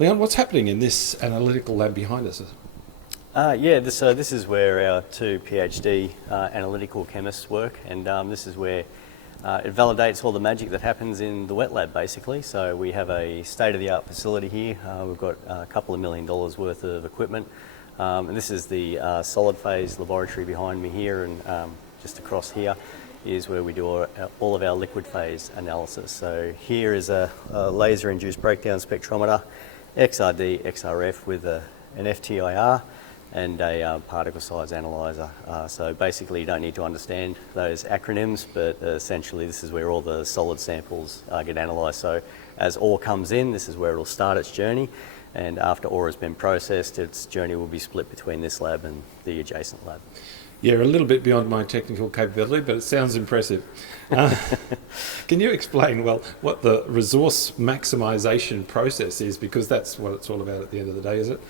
Leon, what's happening in this analytical lab behind us? This is where our two PhD analytical chemists work, and this is where it validates all the magic that happens in the wet lab, basically. So we have a state-of-the-art facility here. We've got a couple of $1 million worth of equipment, and this is the solid phase laboratory behind me here, and just across here is where we do all of our liquid phase analysis. So here is a laser-induced breakdown spectrometer, XRD, XRF with an FTIR and a particle size analyzer. So basically you don't need to understand those acronyms, but essentially this is where all the solid samples get analysed. So as ore comes in, this is where it'll start its journey, and after ore has been processed, its journey will be split between this lab and the adjacent lab. Yeah, a little bit beyond my technical capability, but it sounds impressive. Can you explain, what the resource maximisation process is? Because that's what it's all about at the end of the day, is it?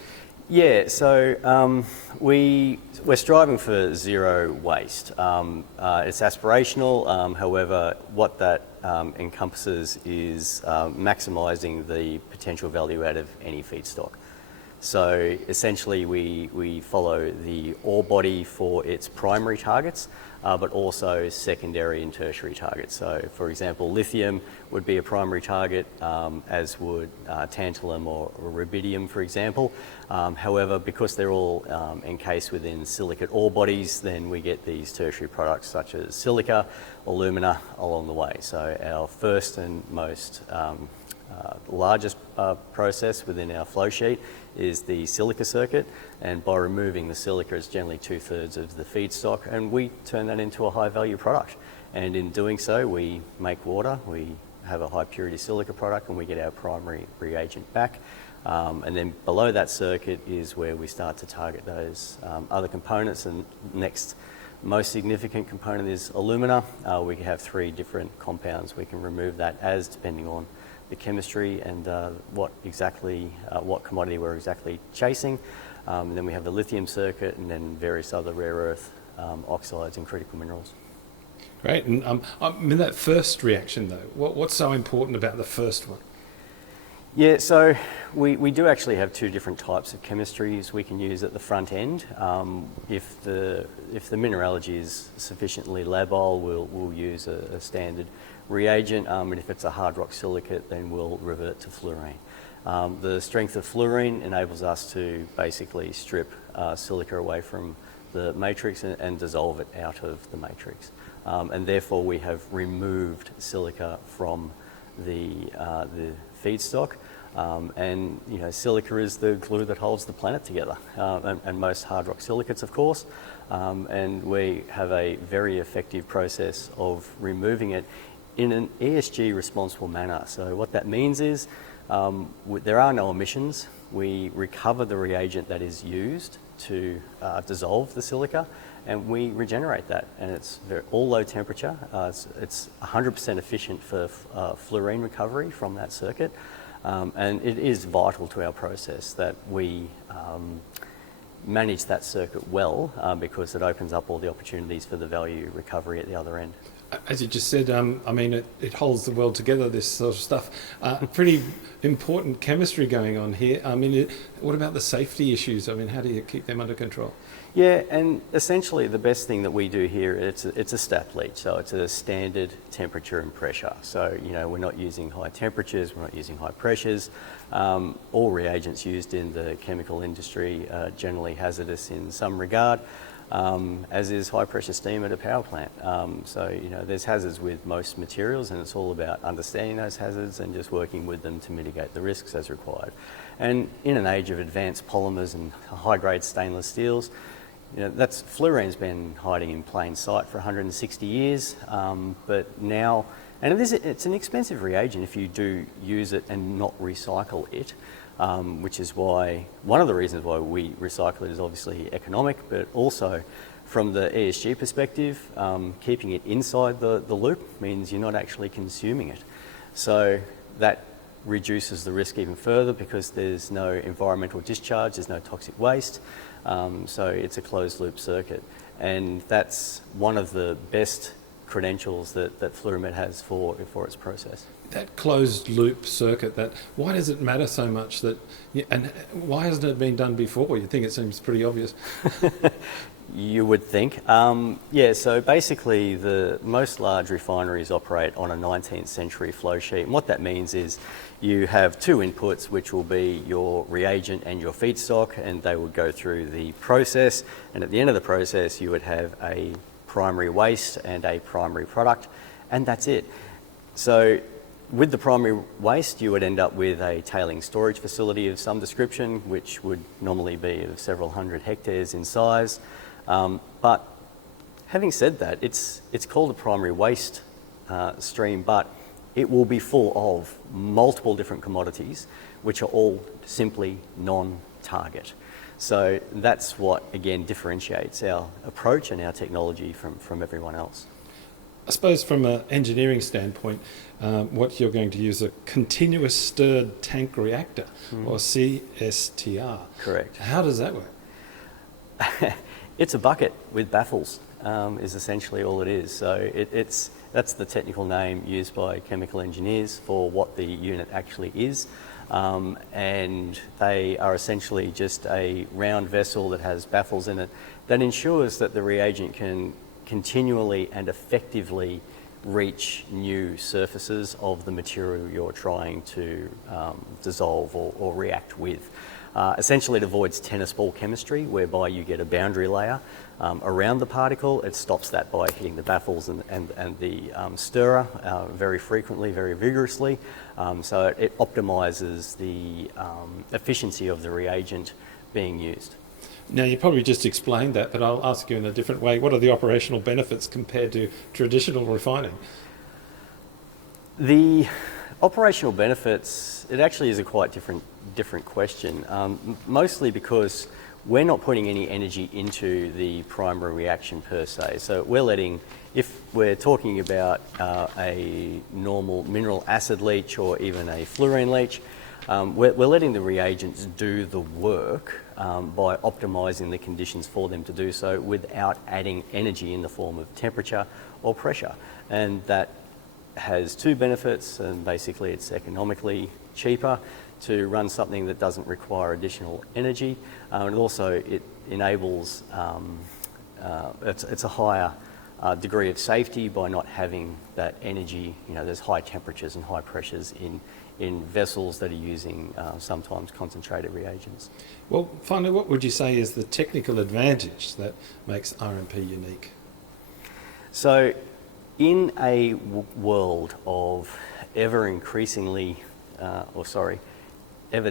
Yeah, so we're striving for zero waste. It's aspirational, however, what that encompasses is maximising the potential value out of any feedstock. So essentially we follow the ore body for its primary targets, but also secondary and tertiary targets. So for example, lithium would be a primary target, as would tantalum or rubidium, for example. However, because they're all encased within silicate ore bodies, then we get these tertiary products such as silica, alumina along the way. So our first and most largest process within our flow sheet is the silica circuit, and by removing the silica, it's generally 2/3 of the feedstock, and we turn that into a high value product. And in doing so, we make water, we have a high purity silica product, and we get our primary reagent back. And then below that circuit is where we start to target those other components, and next most significant component is alumina. We have 3 different compounds we can remove that as, depending on the chemistry and what commodity we're exactly chasing. And then we have the lithium circuit, and then various other rare earth oxides and critical minerals. Great. And in that first reaction though, what's so important about the first one? Yeah, so we do actually have 2 different types of chemistries we can use at the front end. If the mineralogy is sufficiently labile, we'll use a standard reagent, and if it's a hard rock silicate, then we'll revert to fluorine. The strength of fluorine enables us to basically strip silica away from the matrix and dissolve it out of the matrix. And therefore we have removed silica from the feedstock. And silica is the glue that holds the planet together, and most hard rock silicates, of course. And we have a very effective process of removing it in an ESG responsible manner. So what that means is there are no emissions. We recover the reagent that is used to dissolve the silica, and we regenerate that. And it's all low temperature. It's 100% efficient for fluorine recovery from that circuit. And it is vital to our process that we manage that circuit well, because it opens up all the opportunities for the value recovery at the other end. As you just said, it holds the world together, this sort of stuff. Pretty important chemistry going on here. What about the safety issues? How do you keep them under control? Yeah, and essentially the best thing that we do here, it's a step leach, so it's a standard temperature and pressure. So, we're not using high temperatures, we're not using high pressures. All reagents used in the chemical industry are generally hazardous in some regard, as is high pressure steam at a power plant. So, there's hazards with most materials, and it's all about understanding those hazards and just working with them to mitigate the risks as required. And in an age of advanced polymers and high-grade stainless steels, fluorine's been hiding in plain sight for 160 years, but now, and it's an expensive reagent if you do use it and not recycle it, which is why, one of the reasons why we recycle it is obviously economic, but also from the ESG perspective, keeping it inside the loop means you're not actually consuming it. So that reduces the risk even further because there's no environmental discharge, there's no toxic waste, so it's a closed loop circuit. And that's one of the best credentials that Fluorimet has for its process. that closed loop circuit, why does it matter so much and why hasn't it been done before? You'd think it seems pretty obvious. You would think. So basically most large refineries operate on a 19th century flow sheet. And what that means is you have two inputs, which will be your reagent and your feedstock, and they would go through the process. And at the end of the process, you would have a primary waste and a primary product, and that's it. So with the primary waste, you would end up with a tailing storage facility of some description, which would normally be of several hundred hectares in size. But having said that, it's called a primary waste stream, but it will be full of multiple different commodities, which are all simply non-target. So that's what, again, differentiates our approach and our technology from everyone else. I suppose from an engineering standpoint, what you're going to use a continuous stirred tank reactor, or CSTR. Correct. How does that work? It's a bucket with baffles, is essentially all it is. So that's the technical name used by chemical engineers for what the unit actually is. And they are essentially just a round vessel that has baffles in it that ensures that the reagent can continually and effectively reach new surfaces of the material you're trying to dissolve or react with. Essentially, it avoids tennis ball chemistry, whereby you get a boundary layer around the particle. It stops that by hitting the baffles and the stirrer very frequently, very vigorously. So it optimizes the efficiency of the reagent being used. Now, you probably just explained that, but I'll ask you in a different way. What are the operational benefits compared to traditional refining? The operational benefits, it actually is a quite different question, mostly because we're not putting any energy into the primary reaction per se. So if we're talking about a normal mineral acid leach or even a fluorine leach, we're letting the reagents do the work by optimizing the conditions for them to do so without adding energy in the form of temperature or pressure. And that has two benefits, and basically it's economically cheaper to run something that doesn't require additional energy, and also it enables it's a higher degree of safety by not having that energy. There's high temperatures and high pressures in vessels that are using sometimes concentrated reagents. Well, finally, what would you say is the technical advantage that makes RMP unique? So in a world of ever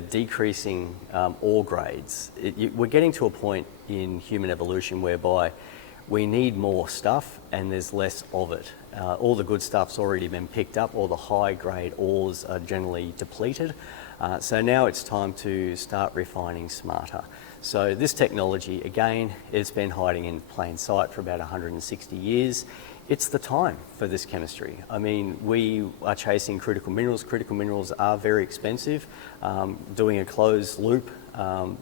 decreasing ore grades, we're getting to a point in human evolution whereby we need more stuff and there's less of it. All the good stuff's already been picked up, all the high grade ores are generally depleted. So now it's time to start refining smarter. So this technology, again, it's been hiding in plain sight for about 160 years. It's the time for this chemistry. I mean, we are chasing critical minerals. Critical minerals are very expensive. Doing a closed loop,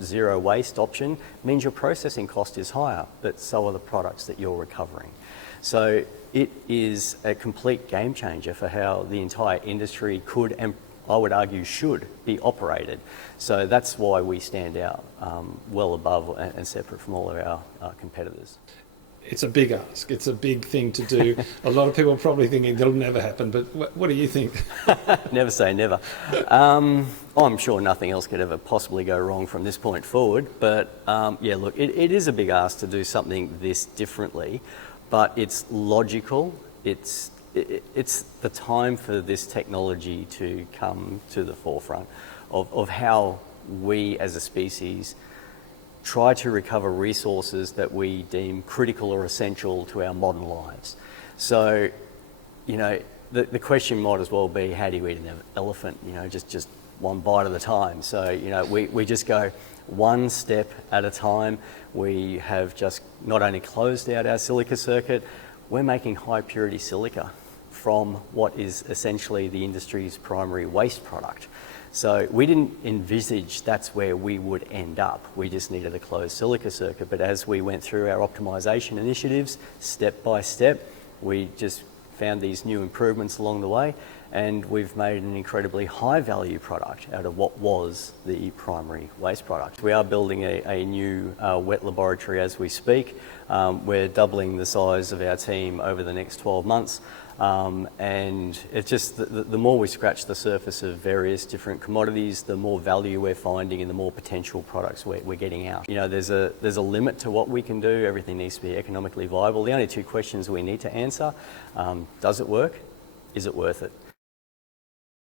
zero waste option means your processing cost is higher, but so are the products that you're recovering. So it is a complete game changer for how the entire industry could, and I would argue should, be operated. So that's why we stand out well above and separate from all of our competitors. It's a big ask. It's a big thing to do. A lot of people are probably thinking it'll never happen, but what do you think? Never say never. I'm sure nothing else could ever possibly go wrong from this point forward, but look, it is a big ask to do something this differently, but it's logical. It's the time for this technology to come to the forefront of how we as a species try to recover resources that we deem critical or essential to our modern lives. So, the question might as well be, how do you eat an elephant? Just one bite at a time. So, we just go one step at a time. We have just not only closed out our silica circuit, we're making high purity silica from what is essentially the industry's primary waste product. So we didn't envisage that's where we would end up. We just needed a closed silica circuit. But as we went through our optimization initiatives, step by step, we just found these new improvements along the way. and we've made an incredibly high value product out of what was the primary waste product. We are building a new wet laboratory as we speak. We're doubling the size of our team over the next 12 months. And it's just the more we scratch the surface of various different commodities, the more value we're finding and the more potential products we're getting out. You know, there's a limit to what we can do. Everything needs to be economically viable. The only two questions we need to answer: does it work? Is it worth it?